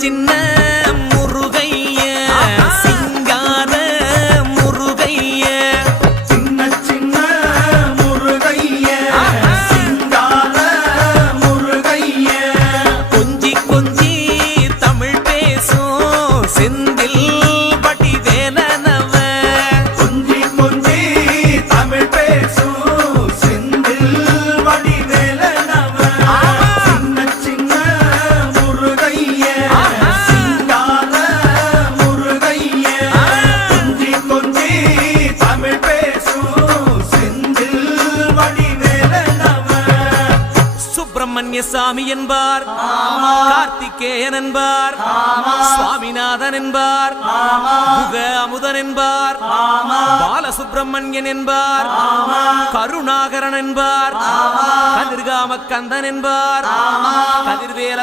சின்ன முருகைய சிங்கார முருகைய சின்ன சின்ன முருகைய சிங்கார முருகைய கொஞ்சி கொஞ்சி தமிழ் பேசும் செந்தில் பட்டி வேலனவ கொஞ்சி கொஞ்சி தமிழ் பேசும் செந்தில் வடி வேலனவ சின்ன சின்ன முருகைய சிங்கார முருகைய கொஞ்சி கொஞ்சி தமிழ் பேசும் செந்தில் வடி வேலனவ சுப்பிரமணிய சாமி என்பார், கார்த்திகேயன் என்பார், சுவாமிநாதன் என்பார், முக அமுதன் என்பார், பாலசுப்பிரமணியன் என்பார், கருணாகரன் என்பார், கதிர்காம கந்தன் என்பார், கதிர்வேல